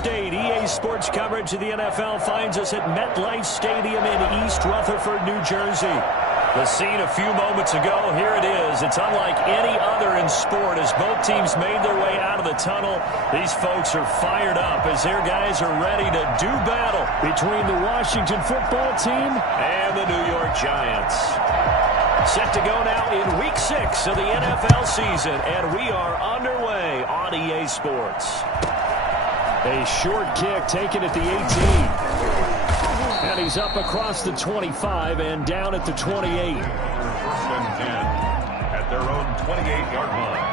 State. EA Sports coverage of the NFL finds us at MetLife Stadium in East Rutherford, New Jersey. The scene a few moments ago, here it is. It's unlike any other in sport as both teams made their way out of the tunnel. These folks are fired up as their guys are ready to do battle between the Washington football team and the New York Giants. Set to go now in Week 6 of the NFL season, and we are underway on EA Sports. A short kick taken at the 18. And he's up across the 25 and down at the 28. 1st and 10 at their own 28-yard line.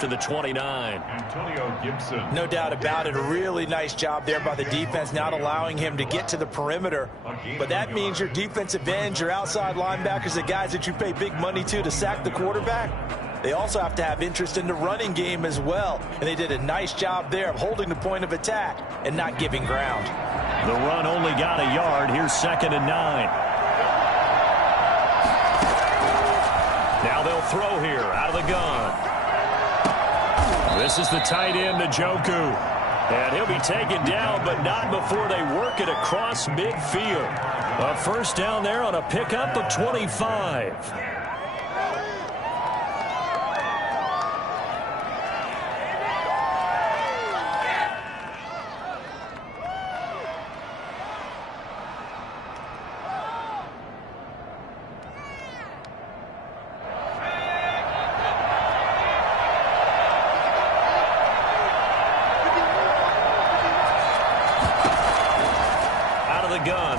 To the 29. Antonio Gibson. No doubt about it. A really nice job there by the defense, not allowing him to get to the perimeter. But that means your defensive ends, your outside linebackers, the guys that you pay big money to sack the quarterback, they also have to have interest in the running game as well. And they did a nice job there of holding the point of attack and not giving ground. The run only got a yard. Here's 2nd and 9. Now they'll throw here out of the gun. This is the tight end, Njoku. And he'll be taken down, but not before they work it across midfield. A first down there on a pickup of 25.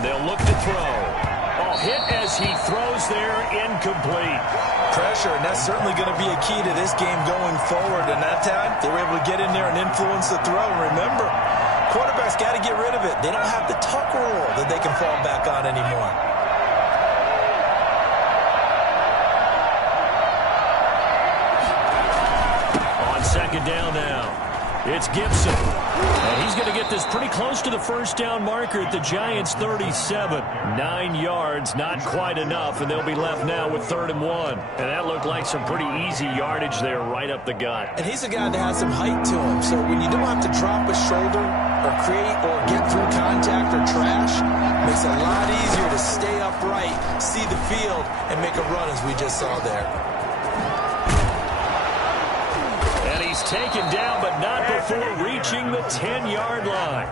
They'll look to throw. Oh, hit as he throws there, incomplete. Pressure, and that's certainly going to be a key to this game going forward. And that time, they were able to get in there and influence the throw. Remember, quarterbacks got to get rid of it. They don't have the tuck rule that they can fall back on anymore. On 2nd down now, it's Gibson. And he's going to get this pretty close to the first down marker at the Giants' 37. 9 yards, not quite enough, and they'll be left now with 3rd and 1. And that looked like some pretty easy yardage there right up the gut. And he's a guy that has some height to him, so when you don't have to drop a shoulder or create or get through contact or trash, it makes it a lot easier to stay upright, see the field, and make a run as we just saw there. He's taken down, but not before reaching the 10-yard line.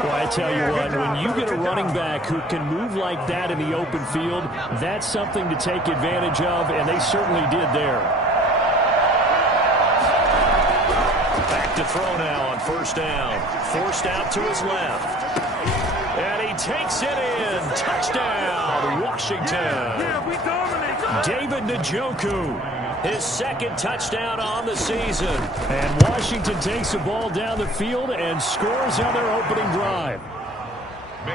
Well, I tell you what, when you get a running back who can move like that in the open field, that's something to take advantage of, and they certainly did there. Back to throw now on 1st down. Forced out to his left. And he takes it in. Touchdown, Washington. David Njoku. His 2nd touchdown on the season. And Washington takes the ball down the field and scores on their opening drive.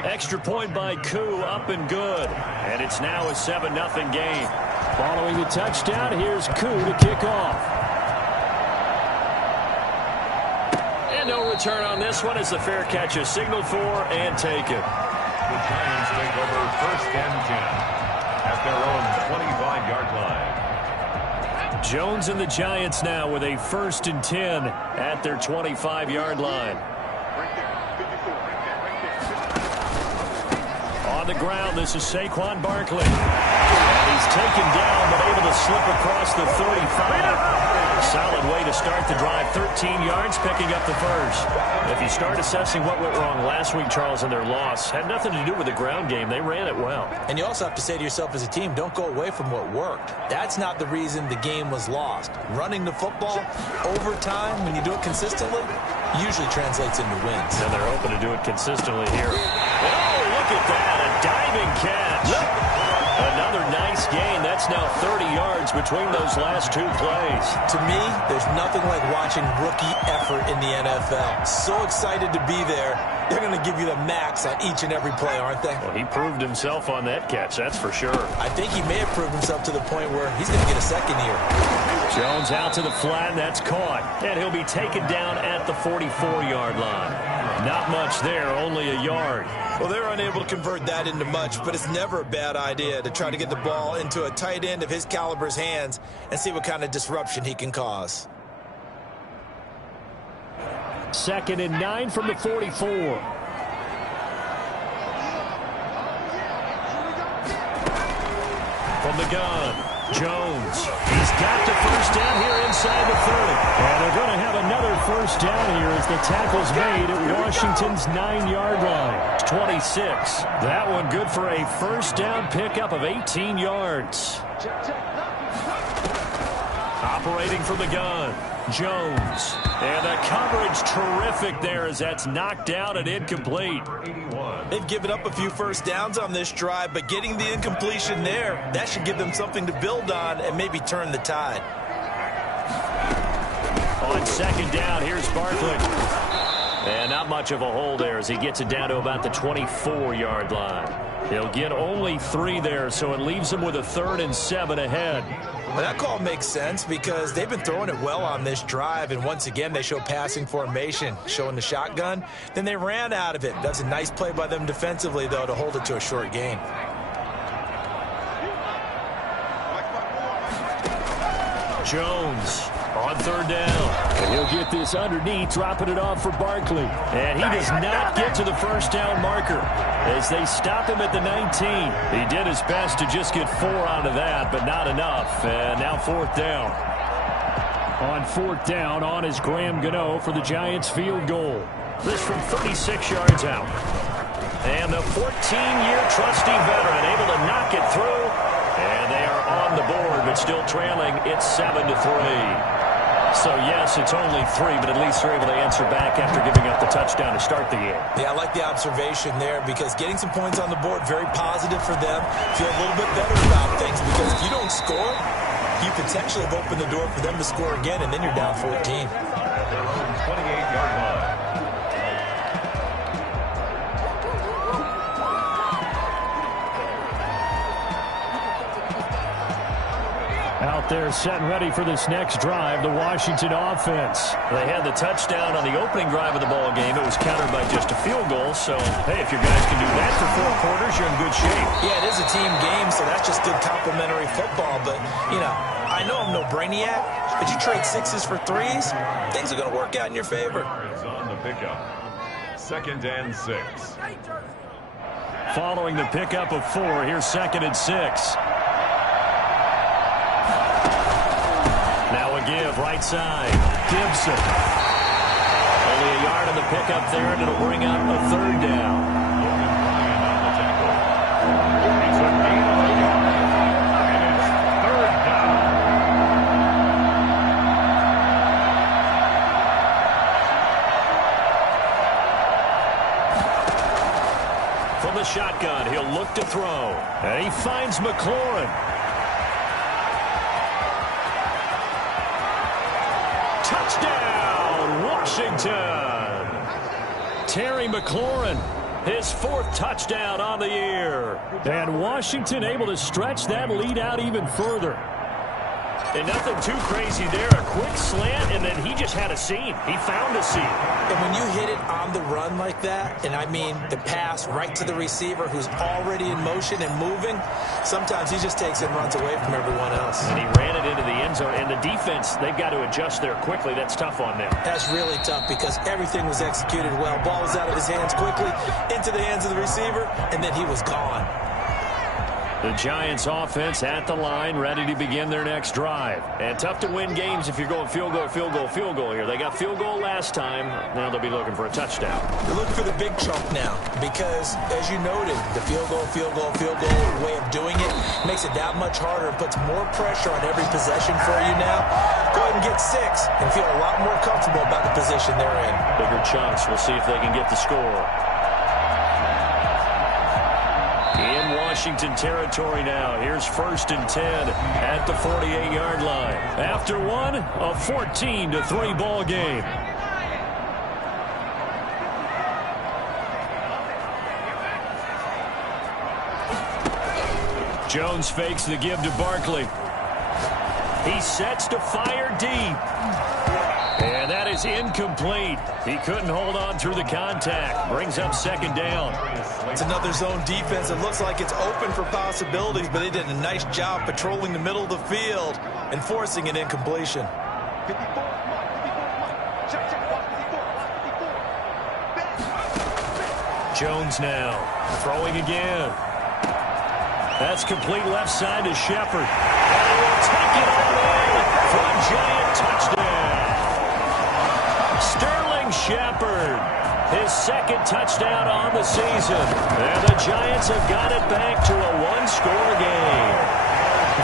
Extra point by Koo, up and good. And it's now a 7-0 game. Following the touchdown, here's Koo to kick off. And no return on this one as the fair catch is signaled for and taken. The Giants take over 1st and 10 at their own 25-yard line. Jones and the Giants now with a 1st and 10 at their 25-yard line. On the ground, this is Saquon Barkley. And he's taken down, but able to slip across the 35. Solid way to start the drive. 13 yards, picking up the first. If you start assessing what went wrong last week, Charles, in their loss, had nothing to do with the ground game. They ran it well. And you also have to say to yourself as a team, don't go away from what worked. That's not the reason the game was lost. Running the football over time, when you do it consistently, usually translates into wins. And they're hoping to do it consistently here. Oh, look at that. A diving catch. Another nice Nice gain. That's now 30 yards between those last two plays. To me, there's nothing like watching rookie effort in the NFL. So excited to be there. They're going to give you the max on each and every play, aren't they? Well, he proved himself on that catch, that's for sure. I think he may have proved himself to the point where he's going to get a second here. Jones out to the flat, and that's caught. And he'll be taken down at the 44-yard line. Not much there, only a yard. Well, they're unable to convert that into much, but it's never a bad idea to try to get the ball into a tight end of his caliber's hands and see what kind of disruption he can cause. 2nd and 9 from the 44. From the gun, Jones. He's got the first down here inside the 30. And they're going to have another first down here as the tackle's made at Washington's 9-yard line. 26. That one good for a first down pickup of 18 yards. Operating from the gun, Jones. And the coverage terrific there as that's knocked down and incomplete. They've given up a few first downs on this drive, but getting the incompletion there, that should give them something to build on and maybe turn the tide. On 2nd down, here's Barkley. And not much of a hole there as he gets it down to about the 24-yard line. He'll get only 3 there, so it leaves him with a 3rd and 7 ahead. Well, that call makes sense because they've been throwing it well on this drive, and once again they show passing formation, showing the shotgun. Then they ran out of it. That's a nice play by them defensively, though, to hold it to a short gain. Jones on 3rd down. And he'll get this underneath, dropping it off for Barkley. And he does not get to the first down marker as they stop him at the 19. He did his best to just get 4 out of that, but not enough. And now 4th down. On 4th down, on is Graham Gano for the Giants field goal. This from 36 yards out. And the 14-year trusty veteran able to knock it through. And they are on the board, but still trailing. It's 7-3. So, yes, it's only 3, but at least they're able to answer back after giving up the touchdown to start the game. Yeah, I like the observation there because getting some points on the board, very positive for them. Feel a little bit better about things because if you don't score, you potentially have opened the door for them to score again, and then you're down 14. 28-yard line. Out there set and ready for this next drive, the Washington offense. They had the touchdown on the opening drive of the ball game. It was countered by just a field goal. So, hey, if your guys can do that for 4 quarters, you're in good shape. Yeah, it is a team game, so that's just good complementary football. But, you know, I know I'm no brainiac, but you trade 6s for 3s, things are going to work out in your favor. It's on the pickup. 2nd and 6. Following the pickup of 4, here's 2nd and 6. Now a give, right side. Gibson. Only a yard on the pickup there, and it'll bring up a 3rd down. It's a gain of a yard, and it's 3rd down. From the shotgun, he'll look to throw. And he finds McLaurin. Touchdown, Washington! Terry McLaurin, his 4th touchdown on the year. And Washington able to stretch that lead out even further. And nothing too crazy there. A quick slant, and then he just had a seam. He found a seam. And when you hit it on the run like that, and I mean the pass right to the receiver who's already in motion and moving, sometimes he just takes it and runs away from everyone else. And he ran it into the end zone. And the defense, they've got to adjust there quickly. That's tough on them. That's really tough because everything was executed well. Ball was out of his hands quickly, into the hands of the receiver, and then he was gone. The Giants offense at the line, ready to begin their next drive. And tough to win games if you're going field goal, field goal, field goal here. They got field goal last time. Now they'll be looking for a touchdown. They're looking for the big chunk now because, as you noted, the field goal way of doing it makes it that much harder. It puts more pressure on every possession for you now. Go ahead and get 6 and feel a lot more comfortable about the position they're in. Bigger chunks. We'll see if they can get the score. In Washington territory now. Here's 1st and 10 at the 48-yard line. After one, a 14-3 ball game. Jones fakes the give to Barkley. He sets to fire deep. And that is incomplete. He couldn't hold on through the contact. Brings up 2nd down. It's another zone defense. It looks like it's open for possibilities, but they did a nice job patrolling the middle of the field and forcing an incompletion. Jones now throwing again. That's complete left side to Shepard. And he will take it all in for a giant touchdown. Sterling Shepard, his 2nd touchdown on the season. And the Giants have got it back to a one-score game.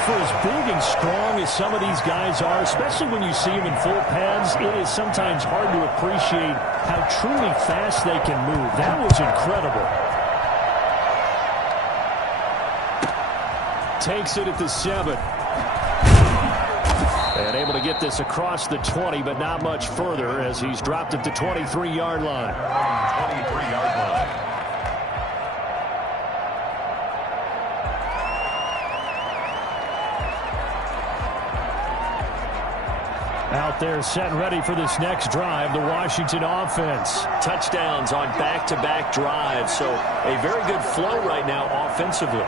For as big and strong as some of these guys are, especially when you see them in full pads, it is sometimes hard to appreciate how truly fast they can move. That was incredible. Takes it at the 7. And able to get this across the 20, but not much further as he's dropped at the 23-yard line. 23-yard line. Out there set and ready for this next drive, the Washington offense. Touchdowns on back-to-back drives, so a very good flow right now offensively.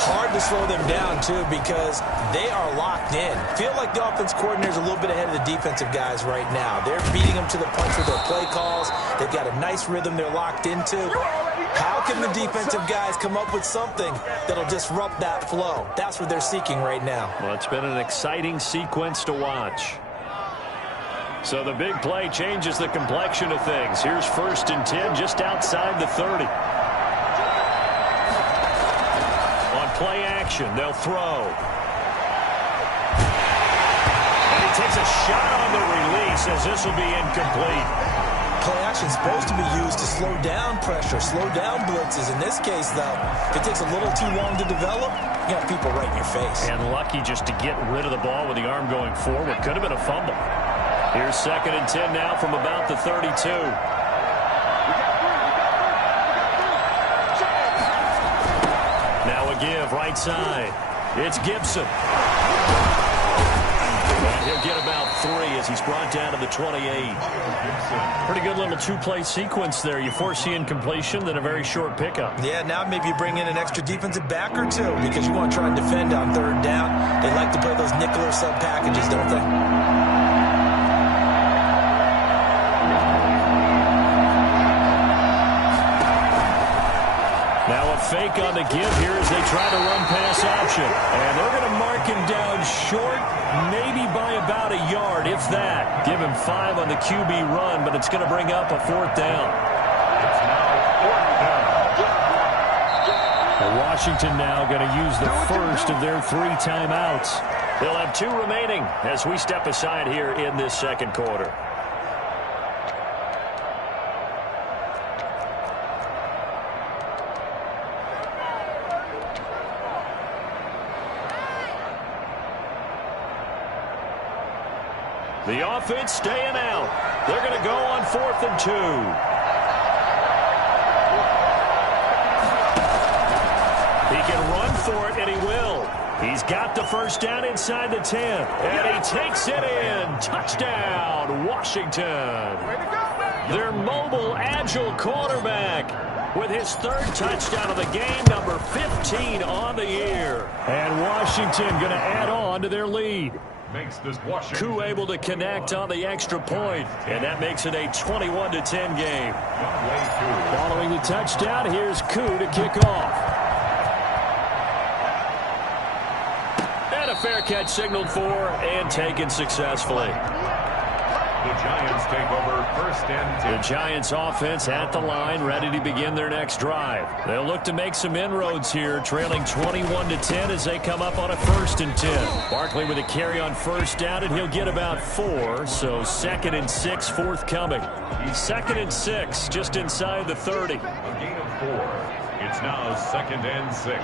Hard to slow them down, too, because they are locked in. Feel like the offense coordinator is a little bit ahead of the defensive guys right now. They're beating them to the punch with their play calls. They've got a nice rhythm they're locked into. How can the defensive guys come up with something that'll disrupt that flow? That's what they're seeking right now. Well, it's been an exciting sequence to watch. So the big play changes the complexion of things. Here's 1st and 10 just outside the 30. Play action. They'll throw. And he takes a shot on the release as this will be incomplete. Play action is supposed to be used to slow down pressure, slow down blitzes. In this case, though, if it takes a little too long to develop, you got people right in your face. And lucky just to get rid of the ball with the arm going forward. Could have been a fumble. Here's 2nd and 10 now from about the 32. Give right side. It's Gibson. And he'll get about 3 as he's brought down to the 28. Pretty good little 2-play sequence there. You foresee incompletion, then a very short pickup. Yeah, now maybe you bring in an extra defensive back or 2 because you want to try and defend on 3rd down. They like to play those nickel or sub packages, don't they? Now a fake on the give here as they try to run pass option. And they're going to mark him down short, maybe by about a yard, if that. Give him 5 on the QB run, but it's going to bring up a 4th down. It's now 4th down. And Washington now going to use the first of their 3 timeouts. They'll have 2 remaining as we step aside here in this 2nd quarter. The offense staying out. They're going to go on 4th and 2. He can run for it, and he will. He's got the 1st down inside the 10. And he takes it in. Touchdown, Washington. Their mobile, agile quarterback with his 3rd touchdown of the game, number 15 on the year. And Washington going to add on to their lead. Makes this Washington. Koo able to connect on the extra point, and that makes it a 21-10 game. Following the touchdown, here's Koo to kick off. And a fair catch signaled for and taken successfully. The Giants take over 1st and 10. The Giants offense at the line, ready to begin their next drive. They'll look to make some inroads here, trailing 21-10 as they come up on a 1st and 10. Barkley with a carry on 1st down, and he'll get about 4, so 2nd and 6 forthcoming. 2nd and 6, just inside the 30. A gain of 4. It's now 2nd and 6.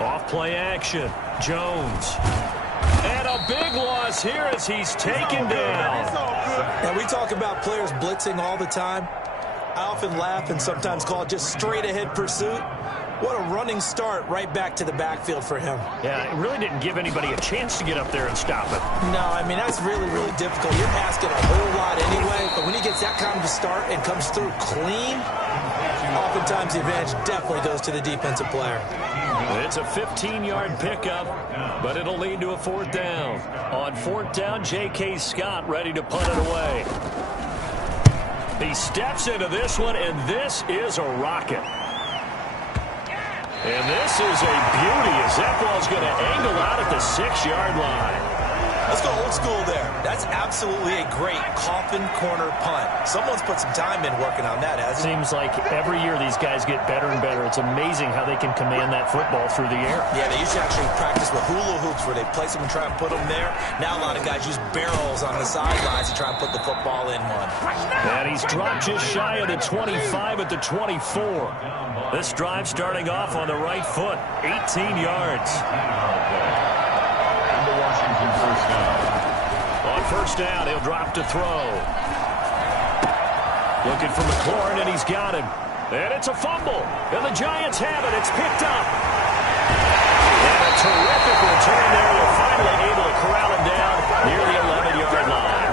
Off play action. Jones. And a big loss here as he's taken down. Now, we talk about players blitzing all the time. I often laugh and sometimes call it just straight ahead pursuit. What a running start right back to the backfield for him. Yeah, it really didn't give anybody a chance to get up there and stop it. No, I mean, that's really, really difficult. You're asking a whole lot anyway, but when he gets that kind of a start and comes through clean, oftentimes the advantage definitely goes to the defensive player. It's a 15-yard pickup, but it'll lead to a 4th down. On 4th down, J.K. Scott ready to punt it away. He steps into this one, and this is a rocket. And this is a beauty as that ball's going to angle out at the 6-yard line. Let's go old school there. That's absolutely a great coffin corner punt. Someone's put some time in working on that, hasn't he? Seems like every year these guys get better and better. It's amazing how they can command that football through the air. Yeah, they used to actually practice with hula hoops where they place them and try and put them there. Now a lot of guys use barrels on the sidelines to try and put the football in one. And he's dropped just shy of the 25 at the 24. This drive starting off on the right foot, 18 yards. And the Washington first down. On 1st down, he'll drop to throw. Looking for McLaurin, and he's got him. And it's a fumble. And the Giants have it. It's picked up. And a terrific return there. They're finally able to corral him down near the 11-yard line.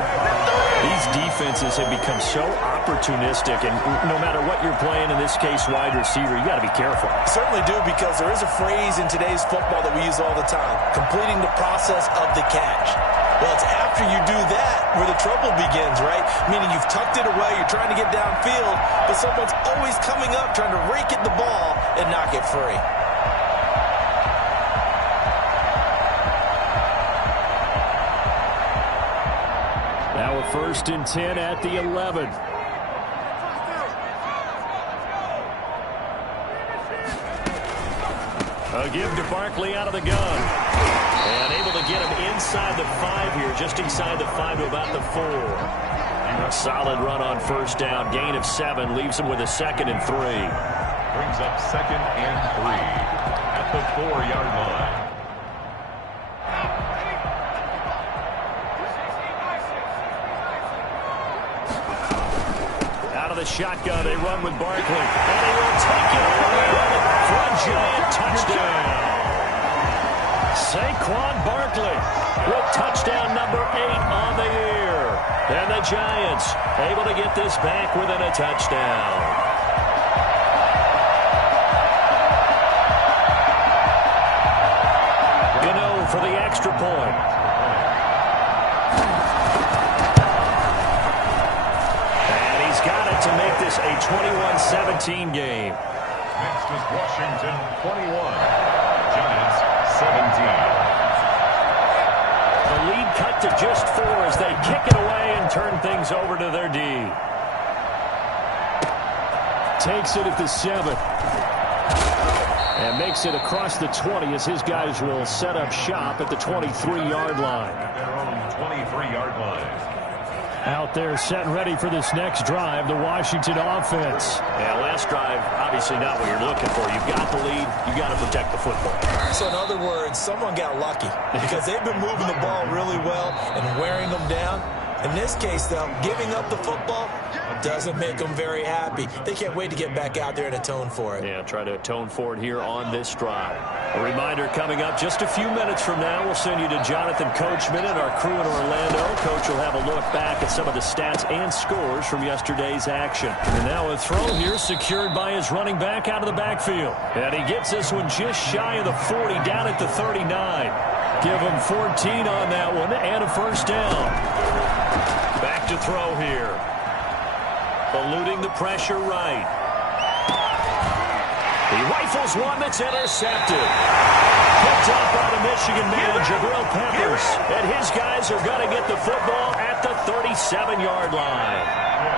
These defenses have become so opportunistic, and no matter what you're playing, in this case wide receiver, you got to be careful. Certainly do, because there is a phrase in today's football that we use all the time, completing the process of the catch. Well, it's after you do that where the trouble begins, right? Meaning you've tucked it away, you're trying to get downfield, but someone's always coming up trying to rake at the ball and knock it free. Now a 1st and 10 at the 11. A give to Barkley out of the gun. And able to get him inside the 5 here, just inside the 5 to about the 4. A solid run on 1st down, gain of 7, leaves him with a 2nd and 3. Brings up 2nd and 3 at the 4-yard line. Out of the shotgun, they run with Barkley. And he will take it away for a giant touchdown. Saquon Barkley with touchdown number 8 on the year. And the Giants able to get this back within a touchdown. Gano for the extra point. And he's got it to make this a 21-17 game. Next is Washington 21. Giants 17. The lead cut to just 4 as they kick it away and turn things over to their D. Takes it at the 7. And makes it across the 20 as his guys will set up shop at the 23-yard line. At their own 23-yard line. Out there set and ready for this next drive, the Washington offense. Yeah, last drive, obviously not what you're looking for. You've got the lead. You've got to protect the football. So in other words, someone got lucky because they've been moving the ball really well and wearing them down. In this case, though, giving up the football doesn't make them very happy. They can't wait to get back out there and atone for it. Yeah, try to atone for it here on this drive. A reminder coming up just a few minutes from now. We'll send you to Jonathan Coachman and our crew in Orlando. Coach will have a look back at some of the stats and scores from yesterday's action. And now a throw here secured by his running back out of the backfield. And he gets this one just shy of the 40 down at the 39. Give him 14 on that one and a 1st down. Back to throw here. Eluding the pressure right. He rifles one that's intercepted. Picked up by the Michigan man, Jabril Peppers. And his guys are going to get the football at the 37-yard line.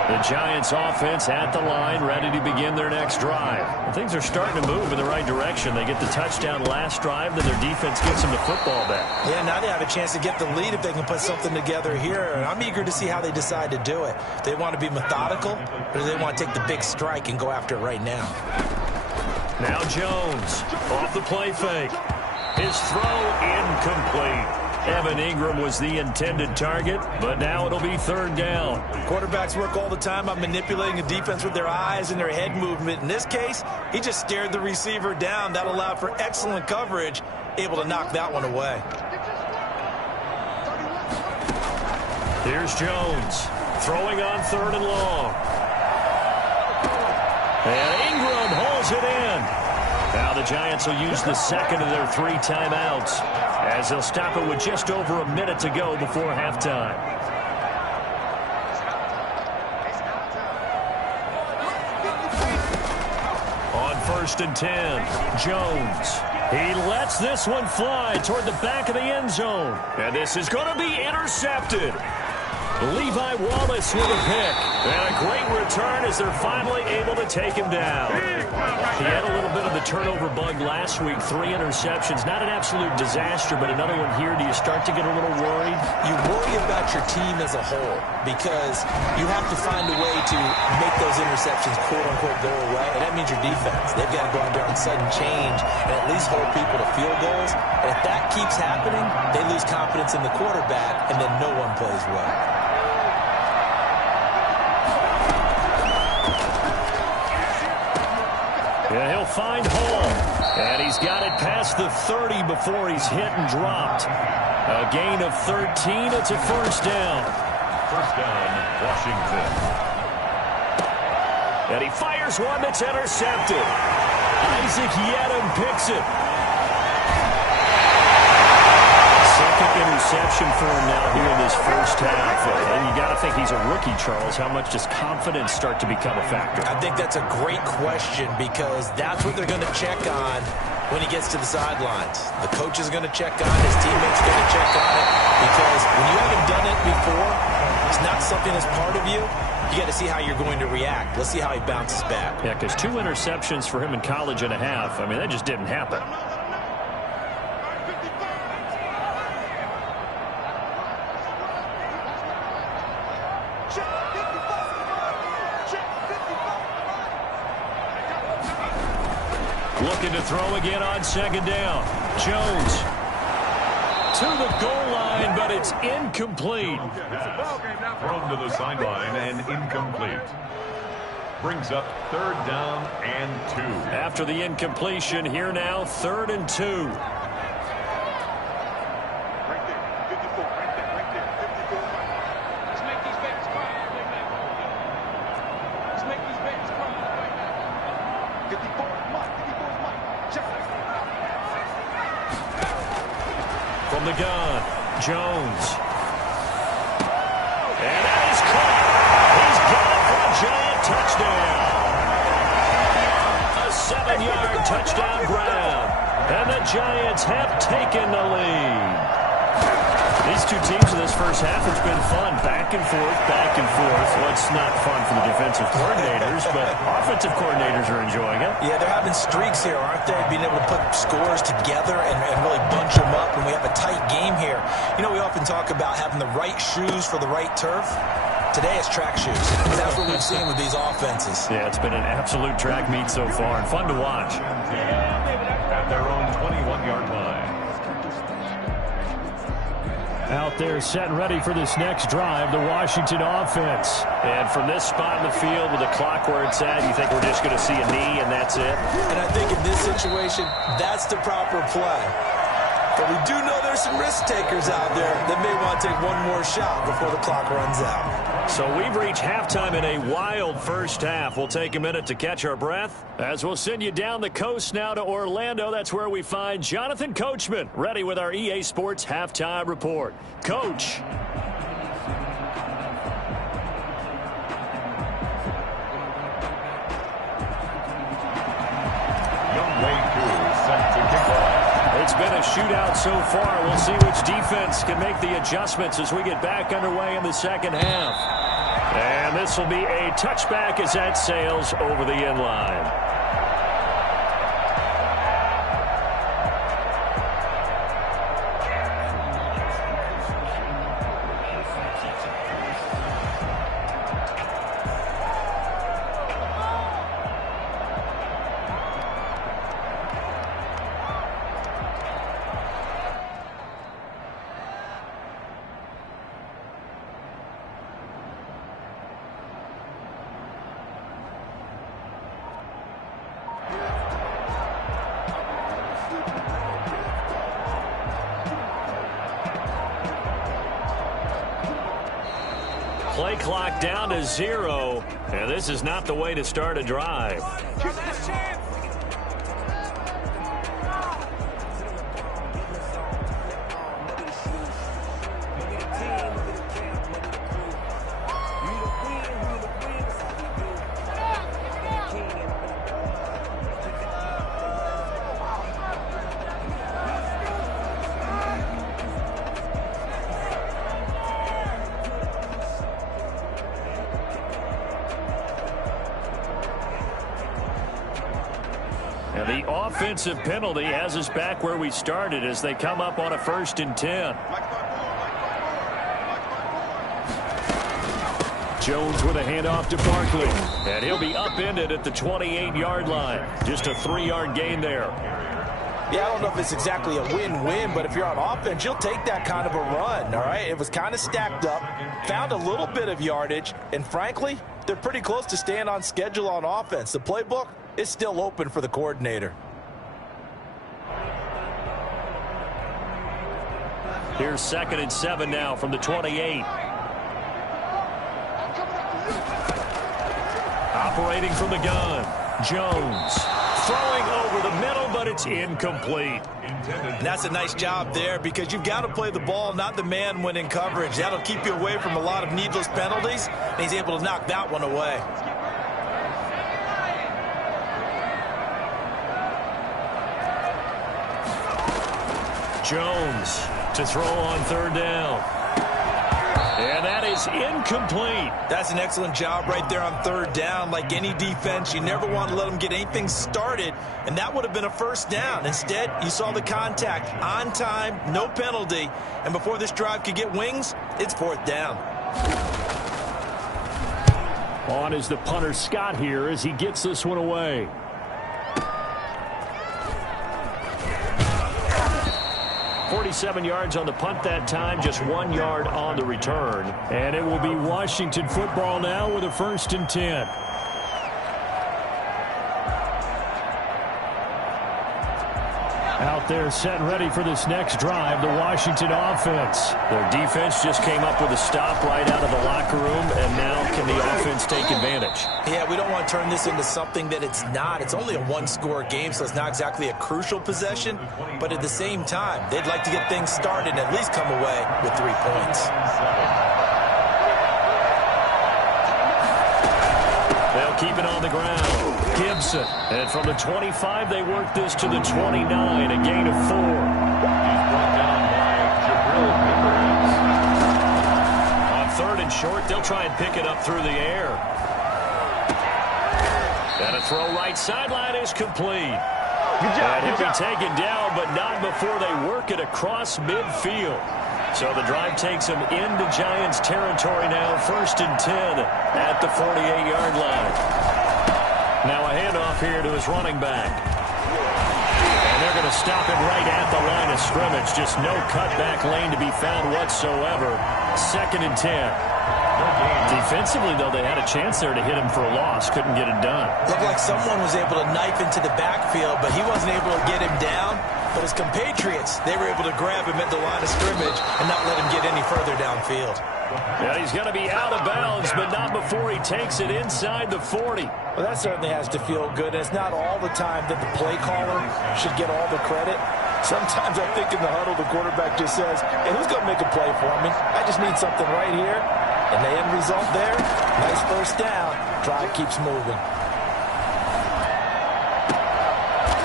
The Giants offense at the line, ready to begin their next drive. And things are starting to move in the right direction. They get the touchdown last drive, then their defense gets them the football back. Yeah, now they have a chance to get the lead if they can put something together here. And I'm eager to see how they decide to do it. Do they want to be methodical, or do they want to take the big strike and go after it right now? Now Jones off the play fake. His throw incomplete. Evan Ingram was the intended target, but now it'll be third down. Quarterbacks work all the time on manipulating a defense with their eyes and their head movement. In this case, he just stared the receiver down. That allowed for excellent coverage, able to knock that one away. Here's Jones throwing on third and long. And Ingram hauls it in. Now the Giants will use the second of their 3 timeouts as they'll stop it with just over a minute to go before halftime. On 1st and 10, Jones. He lets this one fly toward the back of the end zone. And this is going to be intercepted. Levi Wallace with a pick. And a great return as they're finally able to take him down. He had a little bit of the turnover bug last week. 3 interceptions. Not an absolute disaster, but another one here. Do you start to get a little worried? You worry about your team as a whole because you have to find a way to make those interceptions quote-unquote go away, and that means your defense. They've got to go out there on sudden change and at least hold people to field goals. And if that keeps happening, they lose confidence in the quarterback, and then no one plays well. Yeah, he'll find Hall. And he's got it past the 30 before he's hit and dropped. A gain of 13. It's a first down. First down, Washington. And he fires one that's intercepted. Isaac Yedem picks it. Second interception for him now here in this first half. And you got to think he's a rookie, Charles. How much does confidence start to become a factor? I think that's a great question because that's what they're going to check on when he gets to the sidelines. The coach is going to check on it. His teammates are going to check on it because when you haven't done it before, it's not something that's part of you. You got to see how you're going to react. Let's see how he bounces back. Yeah, because 2 interceptions for him in college and a half. I mean, that just didn't happen. Looking to throw again on second down. Jones to the goal line, but it's incomplete. Thrown to the sideline and incomplete. Brings up third down and 2. After the incompletion, here now, 3rd and 2. From the gun, Jones. And that is caught. He's got it for a giant touchdown. A 7-yard touchdown grab. And the Giants have taken the lead. These two teams in this first half, it's been fun. Back and forth, back and forth. Well, it's not fun for the defensive coordinators, but offensive coordinators are enjoying it. Yeah, they're having streaks here, aren't they? Being able to put scores together and really bunch them up, and we have a tight game here. You know, we often talk about having the right shoes for the right turf. Today it's track shoes. That's what we've seen with these offenses. Yeah, it's been an absolute track meet so far, and fun to watch. At their own 21-yard line. Out there set and ready for this next drive, the Washington offense. And from this spot in the field with the clock where it's at, you think we're just going to see a knee and that's it? And I think in this situation, that's the proper play. But we do know there's some risk takers out there that may want to take one more shot before the clock runs out. So we've reached halftime in a wild first half. We'll take a minute to catch our breath as we'll send you down the coast now to Orlando. That's where we find Jonathan Coachman ready with our EA Sports Halftime Report. Coach. It's been a shootout so far. We'll see which defense can make the adjustments as we get back underway in the second half. And this will be a touchback as that sails over the end line. Play clock down to 0, and this is not the way to start a drive. And the offensive penalty has us back where we started as they come up on a 1st and 10. Jones with a handoff to Barkley. And he'll be upended at the 28-yard line. Just a 3-yard gain there. Yeah, I don't know if it's exactly a win-win, but if you're on offense, you'll take that kind of a run, all right? It was kind of stacked up, found a little bit of yardage, and frankly, they're pretty close to staying on schedule on offense. The playbook is still open for the coordinator. Here's 2nd and 7 now from the 28. Operating from the gun, Jones. Throwing over the middle, but it's incomplete. And that's a nice job there because you've got to play the ball, not the man when in coverage. That'll keep you away from a lot of needless penalties, and he's able to knock that one away. Jones to throw on 3rd down. And that is incomplete. That's an excellent job right there on 3rd down. Like any defense, you never want to let them get anything started, and that would have been a 1st down. Instead, you saw the contact on time, no penalty, and before this drive could get wings, it's 4th down. On is the punter Scott here as he gets this one away. .47 yards on the punt that time, just 1 yard on the return. And it will be Washington football now with a 1st and 10. Out there set and ready for this next drive, the Washington offense. Their defense just came up with a stop right out of the locker room, and now can the offense take advantage? Yeah, we don't want to turn this into something that it's not. It's only a 1-score game, so it's not exactly a crucial possession. But at the same time, they'd like to get things started and at least come away with 3 points. They'll keep it on the ground. Gibson. And from the 25, they work this to the 29, a gain of 4. He's brought down by Jabril Peppers. On 3rd and short, they'll try and pick it up through the air. And a throw right sideline is complete. Good job, and he'll good job. be taken down, but not before they work it across midfield. So the drive takes them into Giants territory now, 1st and 10 at the 48-yard line. Now a handoff here to his running back. And they're going to stop him right at the line of scrimmage. Just no cutback lane to be found whatsoever. 2nd and 10. Defensively, though, they had a chance there to hit him for a loss. Couldn't get it done. Looked like someone was able to knife into the backfield, but he wasn't able to get him down. But his compatriots, they were able to grab him at the line of scrimmage and not let him get any further downfield. Yeah, he's going to be out of bounds, but not before he takes it inside the 40. Well, that certainly has to feel good. And it's not all the time that the play caller should get all the credit. Sometimes I think in the huddle, the quarterback just says, hey, who's going to make a play for me? I just need something right here. And the end result there, nice 1st down. Drive keeps moving.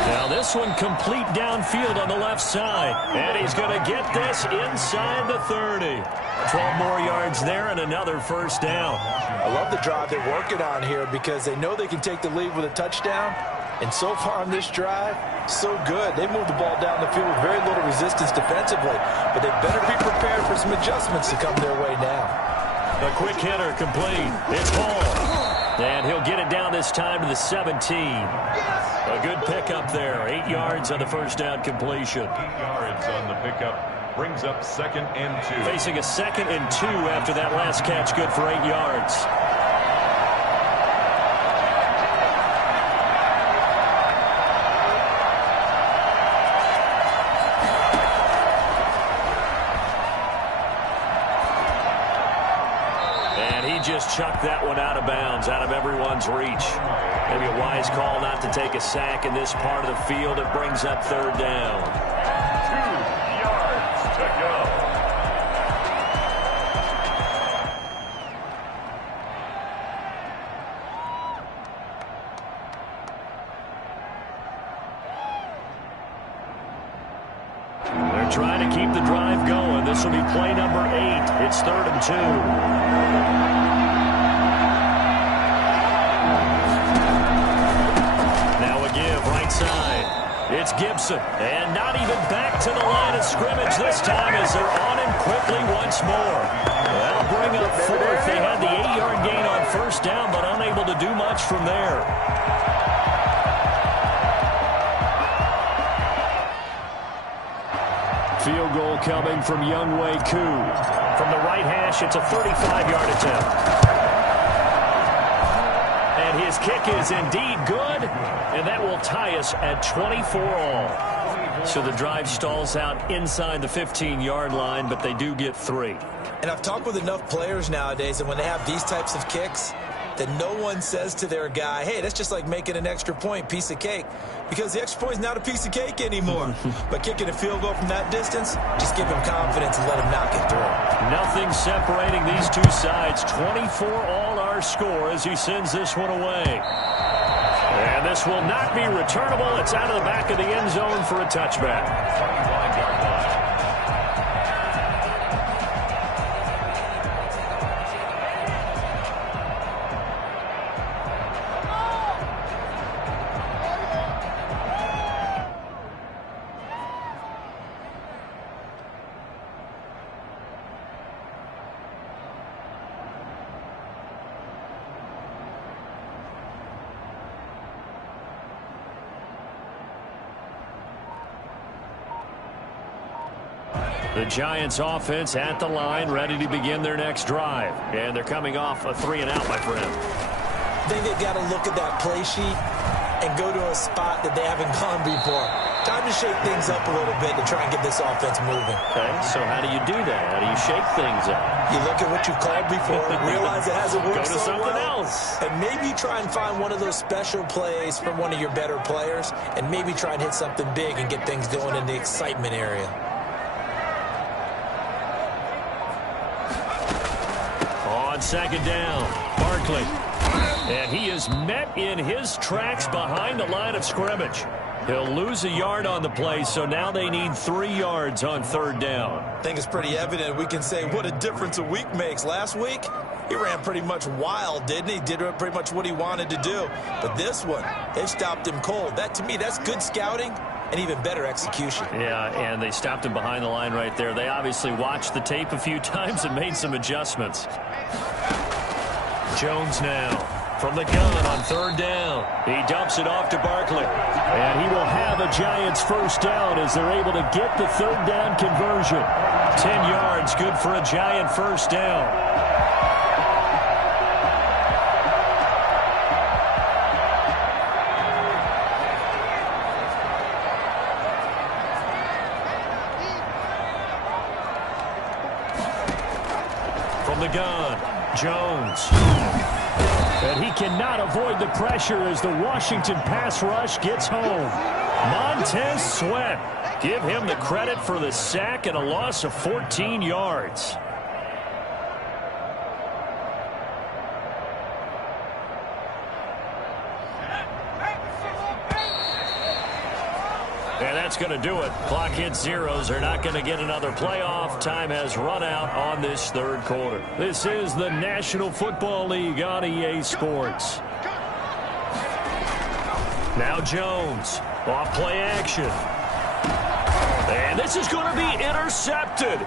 Now this one complete downfield on the left side. And he's going to get this inside the 30. 12 more yards there and another first down. I love the drive they're working on here because they know they can take the lead with a touchdown. And so far on this drive, so good. They moved the ball down the field with very little resistance defensively. But they better be prepared for some adjustments to come their way now. A quick hitter complete. It's Hall. And he'll get it down this time to the 17. A good pickup there. 8 yards on the first down completion. 8 yards on the pickup. Brings up 2nd and 2. Facing a 2nd and 2 after that last catch. Good for 8 yards. Just chucked that one out of bounds, out of everyone's reach. Maybe a wise call not to take a sack in this part of the field. It brings up 3rd down. 2 yards to go. They're trying to keep the drive going. This will be play number 8. It's 3rd and 2. It's Gibson, and not even back to the line of scrimmage this time as they're on him quickly once more. That'll bring up 4th. They had the 8-yard gain on first down, but unable to do much from there. Field goal coming from Younghoe Koo. From the right hash, it's a 35-yard attempt. And his kick is indeed good, and that will tie us at 24 all. So the drive stalls out inside the 15-yard line, but they do get 3. And I've talked with enough players nowadays, and when they have these types of kicks, that no one says to their guy, hey, that's just like making an extra point, piece of cake. Because the extra point is not a piece of cake anymore. But kicking a field goal from that distance, just give him confidence and let him knock it through. Nothing separating these two sides. 24 all our score as he sends this one away. And this will not be returnable. It's out of the back of the end zone for a touchback. The Giants offense at the line, ready to begin their next drive. And they're coming off a 3-and-out, my friend. I think they've got to look at that play sheet and go to a spot that they haven't gone before. Time to shake things up a little bit to try and get this offense moving. Okay, so how do you do that? How do you shake things up? You look at what you've called before, realize it hasn't worked so so something well, else. and maybe try and find one of those special plays from one of your better players, and maybe try and hit something big and get things going in the excitement area. On 2nd down, Barkley. And he is met in his tracks behind the line of scrimmage. He'll lose a yard on the play, so now they need 3 yards on 3rd down. I think it's pretty evident. We can say what a difference a week makes. Last week, he ran pretty much wild, didn't he? Did pretty much what he wanted to do. But this one, they've stopped him cold. That, to me, that's good scouting and even better execution. Yeah, and they stopped him behind the line right there. They obviously watched the tape a few times and made some adjustments. Jones now from the gun on 3rd down. He dumps it off to Barkley. And he will have a Giants first down as they're able to get the 3rd down conversion. 10 yards, good for a Giant first down. From the gun, Jones. And he cannot avoid the pressure as the Washington pass rush gets home. Montez Sweat. Give him the credit for the sack and a loss of 14 yards. And that's going to do it. Clock hits zeros. They're not going to get another playoff. Time has run out on this third quarter. This is the National Football League on EA Sports. Now Jones. Off play action. And this is going to be intercepted.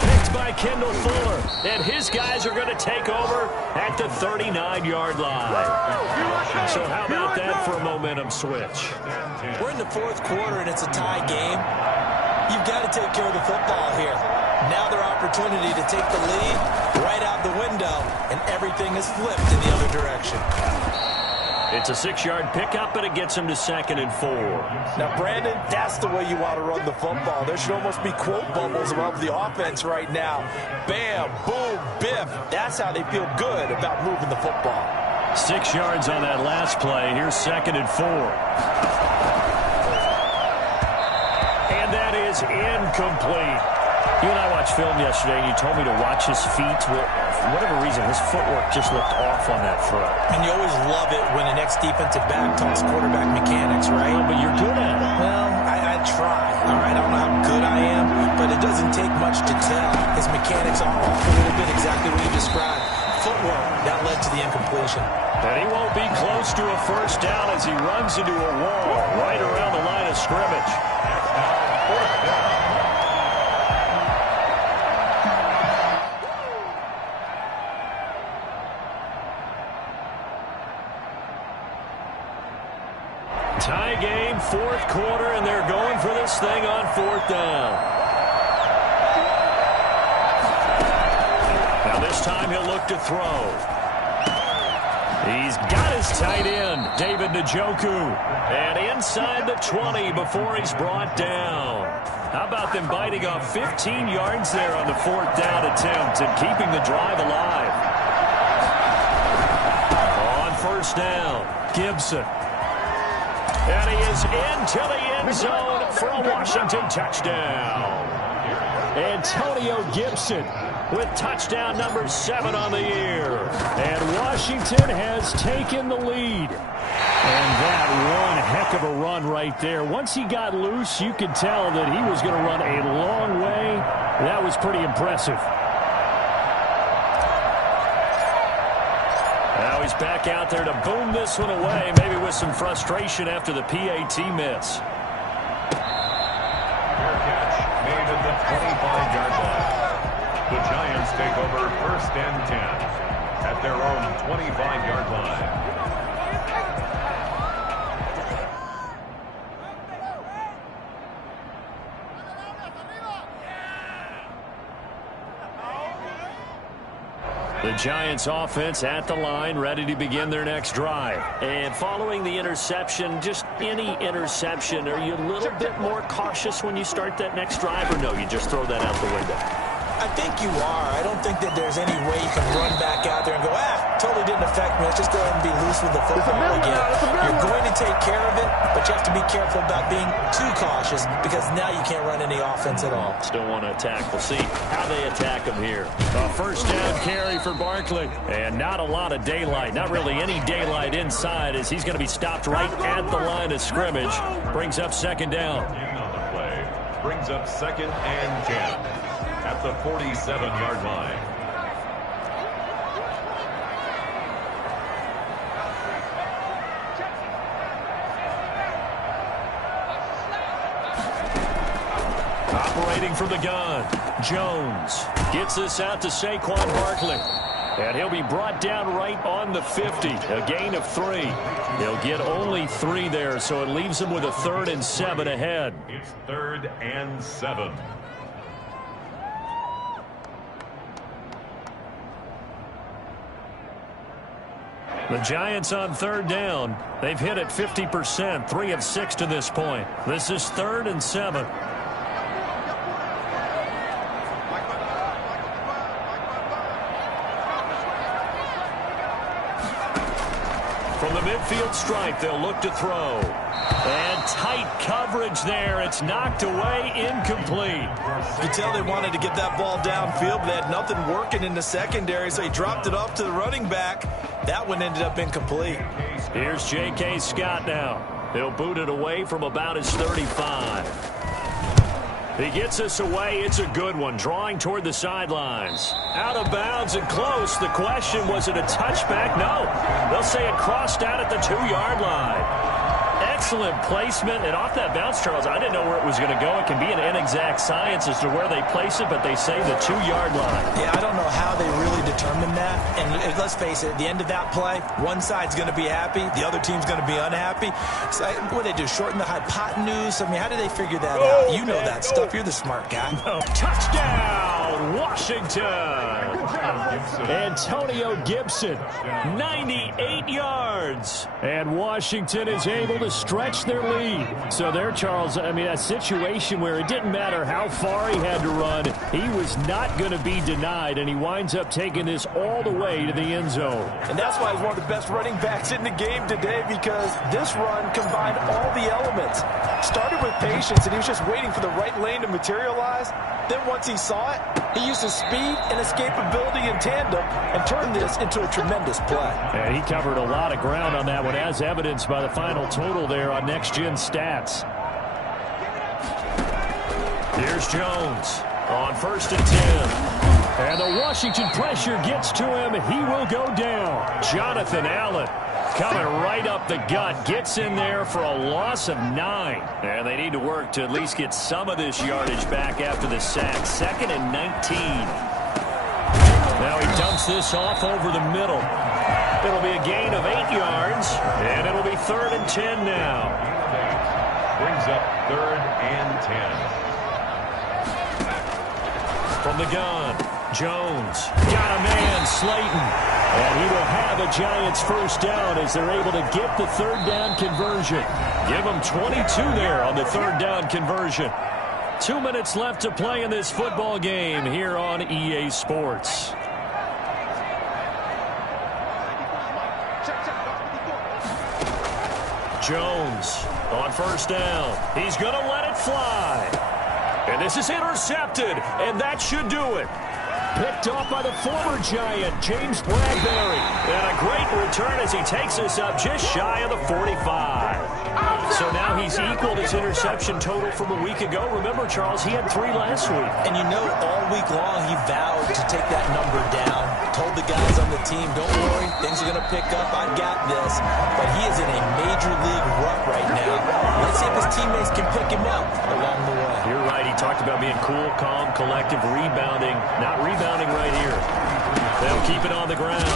Picked by Kendall Fuller. And his guys are going to take over at the 39-yard line. So how about that for a momentum switch? We're in the fourth quarter, and it's a tie game. You've got to take care of the football here. Now their opportunity to take the lead right out the window, and everything is flipped in the other direction. It's a 6-yard pickup, and it gets him to 2nd and 4. Now, Brandon, that's the way you want to run the football. There should almost be quote bubbles above the offense right now. Bam, boom, biff. That's how they feel good about moving the football. 6 yards on that last play. Here's 2nd and 4. And that is incomplete. You and I watched film yesterday, and you told me to watch his feet. Well, for whatever reason, his footwork just looked off on that throw. And you always love it when the next defensive back talks quarterback mechanics, right? Well, but you're good at it. Well, I try. All right, I don't know how good I am, but it doesn't take much to tell. His mechanics are off a little bit, exactly what you described. Footwork, that led to the incompletion. And he won't be close to a first down as he runs into a wall right around the line of scrimmage. Tie game, fourth quarter, and they're going for this thing on 4th down. Now this time he'll look to throw. He's got his tight end, David Njoku. And inside the 20 before he's brought down. How about them biting off 15 yards there on the 4th down attempt and keeping the drive alive? On 1st down, Gibson. And he is into the end zone for a Washington touchdown. Antonio Gibson with touchdown number 7 on the year. And Washington has taken the lead. And that one heck of a run right there. Once he got loose, you could tell that he was going to run a long way. That was pretty impressive. Now he's back out there to boom this one away, maybe with some frustration after the PAT miss. Fair catch made at the 25-yard line. The Giants take over 1st and 10 at their own 25-yard line. The Giants offense at the line, ready to begin their next drive. And following the interception, just any interception, are you a little bit more cautious when you start that next drive, or no, you just throw that out the window? I think you are. I don't think that there's any way you can run back out there and go, totally didn't affect me. Let's just go ahead and be loose with the football again. You're going to take care of it, but you have to be careful about being too cautious because now you can't run any offense at all. Still want to attack. We'll see how they attack him here. A 1st down carry for Barkley. And not a lot of daylight. Not really any daylight inside as he's going to be stopped right at the line of scrimmage. Brings up 2nd down. On the play, brings up 2nd and 10 at the 47-yard line. Operating from the gun, Jones gets this out to Saquon Barkley. And he'll be brought down right on the 50, a gain of 3. He'll get only 3 there, so it leaves him with a 3rd and 7 ahead. It's 3rd and 7. The Giants on 3rd down. They've hit it 50%, 3 of 6 to this point. This is 3rd and 7. From the midfield stripe, they'll look to throw. And tight coverage there. It's knocked away, incomplete. You can tell they wanted to get that ball downfield, but they had nothing working in the secondary, so he dropped it off to the running back. That one ended up incomplete. Here's J.K. Scott now. He'll boot it away from about his 35. He gets us away. It's a good one. Drawing toward the sidelines. Out of bounds and close. The question, was it a touchback? No. They'll say it crossed out at the 2-yard line. Excellent placement. And off that bounce, Charles, I didn't know where it was going to go. It can be an inexact science as to where they place it, but they say the 2-yard line. Yeah, I don't know how they really determine that. And let's face it, at the end of that play, one side's going to be happy, the other team's going to be unhappy. So what do they do, shorten the hypotenuse? I mean, how do they figure that out? You know that stuff. You're the smart guy. Touchdown, Washington. Antonio Gibson, 98 yards. And Washington is able to stretch their lead. So there, Charles, I mean, a situation where it didn't matter how far he had to run, he was not going to be denied, and he winds up taking this all the way to the end zone. And that's why he's one of the best running backs in the game today, because this run combined all the elements. Started with patience, and he was just waiting for the right lane to materialize. Then once he saw it, he used his speed and escapability in tandem and turned this into a tremendous play. And he covered a lot of ground on that one, as evidenced by the final total there on Next Gen Stats. Here's Jones on 1st and 10. And the Washington pressure gets to him. He will go down. Jonathan Allen coming right up the gut. Gets in there for a loss of 9. And they need to work to at least get some of this yardage back after the sack. 2nd and 19. Now he dumps this off over the middle. It'll be a gain of 8 yards, and it'll be 3rd and 10 now. Brings up 3rd and 10. From the gun, Jones got a man, Slayton. And he will have a Giants first down as they're able to get the 3rd down conversion. Give them 22 there on the 3rd down conversion. 2 minutes left to play in this football game here on EA Sports. Jones on 1st down. He's going to let it fly. And this is intercepted, and that should do it. Picked off by the former Giant, James Bradbury. And a great return as he takes us up just shy of the 45. So now he's equaled his interception total from a week ago. Remember, Charles, he had 3 last week. And you know, all week long he vowed to take that number down. Told the guys on the team, don't worry, things are going to pick up. I got this. But he is in a major league rut right now. Let's see if his teammates can pick him up along the way. You're right. He talked about being cool, calm, collective, rebounding. Not rebounding right here. They'll keep it on the ground.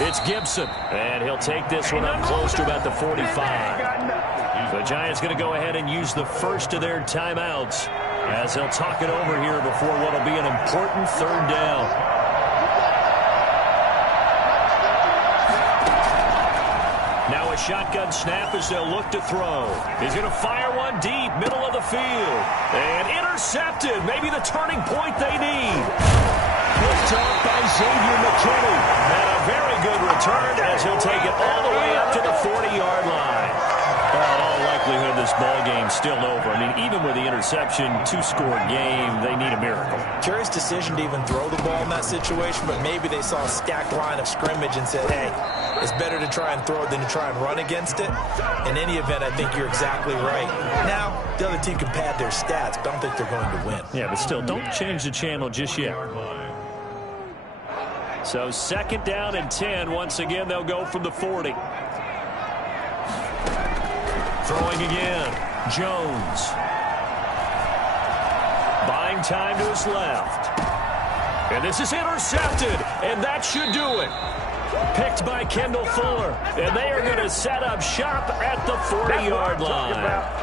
It's Gibson. And he'll take this one up close to about the 45. The Giants going to go ahead and use the first of their timeouts as they'll talk it over here before what will be an important 3rd down. Now a shotgun snap as they'll look to throw. He's going to fire one deep, middle of the field. And intercepted. Maybe the turning point they need. Picked off by Xavier McKinney. And a very good return as he'll take it all the way up to the 40-yard line. Well, in all likelihood, this ball game's still over. I mean, even with the interception, 2-score game, they need a miracle. Curious decision to even throw the ball in that situation, but maybe they saw a stacked line of scrimmage and said, hey, it's better to try and throw it than to try and run against it. In any event, I think you're exactly right. Now, the other team can pad their stats, but I don't think they're going to win. Yeah, but still, don't change the channel just yet. So 2nd down and 10. Once again, they'll go from the 40. Throwing again. Jones. Buying time to his left. And this is intercepted. And that should do it. Picked by Kendall Fuller. And they are going to set up shop at the 40-yard line.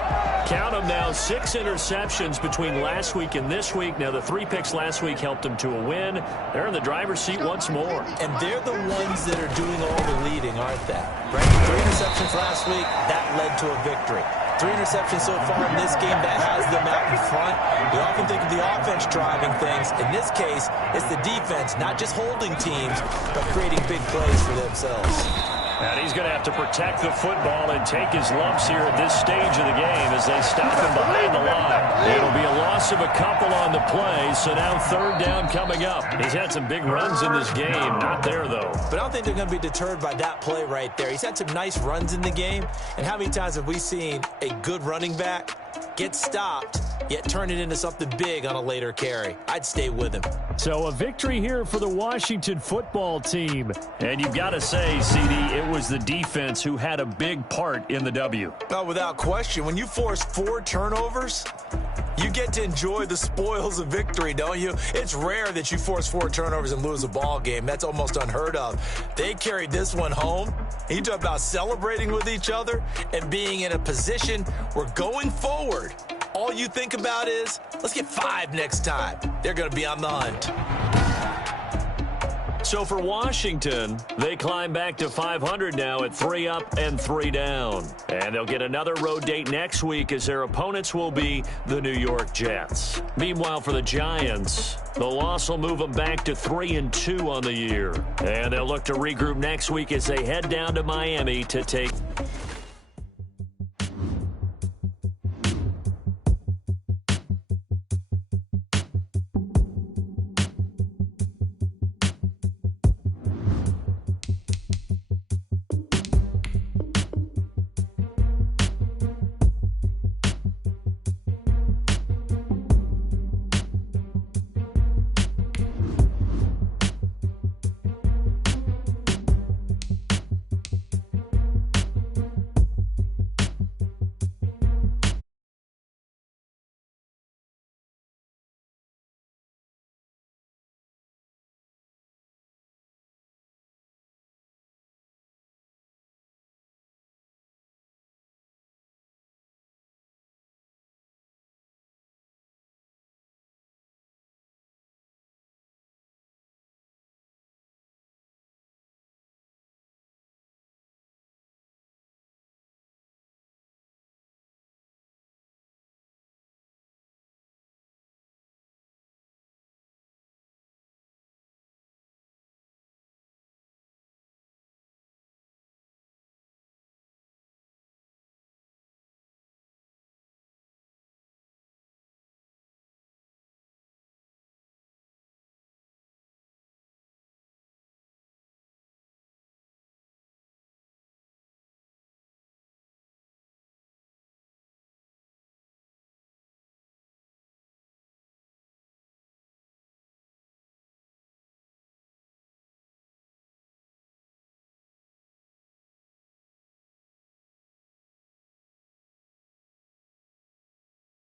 Count them now, 6 interceptions between last week and this week. Now, the 3 picks last week helped them to a win. They're in the driver's seat once more. And they're the ones that are doing all the leading, aren't they? Right? 3 interceptions last week, that led to a victory. 3 interceptions so far in this game, that has them out in front. We often think of the offense driving things. In this case, it's the defense, not just holding teams, but creating big plays for themselves. And he's going to have to protect the football and take his lumps here at this stage of the game as they stop him behind the line. It'll be a loss of a couple on the play, so now third down coming up. He's had some big runs in this game. Not there, though. But I don't think they're going to be deterred by that play right there. He's had some nice runs in the game. And how many times have we seen a good running back get stopped, yet turn it into something big on a later carry? I'd stay with him. So a victory here for the Washington football team. And you've got to say, CD, it was the defense who had a big part in the W. No, without question. When you force 4 turnovers, you get to enjoy the spoils of victory, don't you? It's rare that you force 4 turnovers and lose a ball game. That's almost unheard of. They carried this one home. You talk about celebrating with each other and being in a position where going forward, all you think about is, let's get 5 next time. They're going to be on the hunt. So for Washington, they climb back to 500 now at 3 up and 3 down. And they'll get another road date next week as their opponents will be the New York Jets. Meanwhile, for the Giants, the loss will move them back to 3-2 on the year. And they'll look to regroup next week as they head down to Miami to take